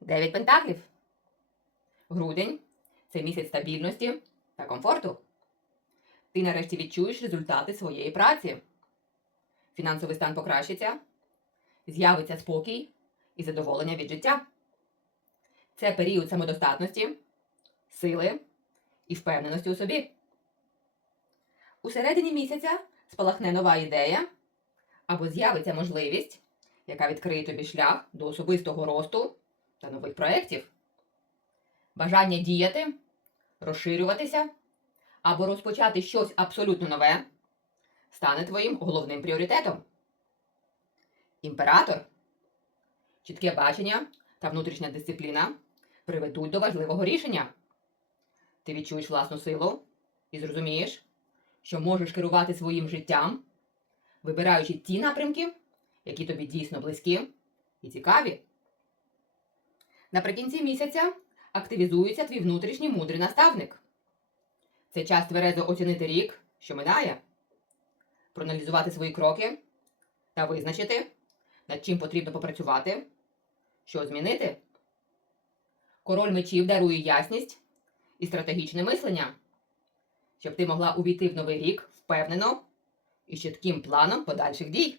Дев'ять пентаклів. Грудень це місяць стабільності та комфорту. Ти нарешті відчуєш результати своєї праці. Фінансовий стан покращиться, з'явиться спокій і задоволення від життя. Це період самодостатності, сили і впевненості у собі. У середині місяця спалахне нова ідея або з'явиться можливість, яка відкриє тобі шлях до особистого росту та нових проєктів. Бажання діяти, розширюватися або розпочати щось абсолютно нове стане твоїм головним пріоритетом. Імператор, чітке бачення та внутрішня дисципліна приведуть до важливого рішення. Ти відчуєш власну силу і зрозумієш, що можеш керувати своїм життям, вибираючи ті напрямки, які тобі дійсно близькі і цікаві. Наприкінці місяця активізується твій внутрішній мудрий наставник. Це час тверезо оцінити рік, що минає, проаналізувати свої кроки та визначити, над чим потрібно попрацювати, що змінити. Король мечів дарує ясність і стратегічне мислення, щоб ти могла увійти в новий рік впевнено і з чітким планом подальших дій.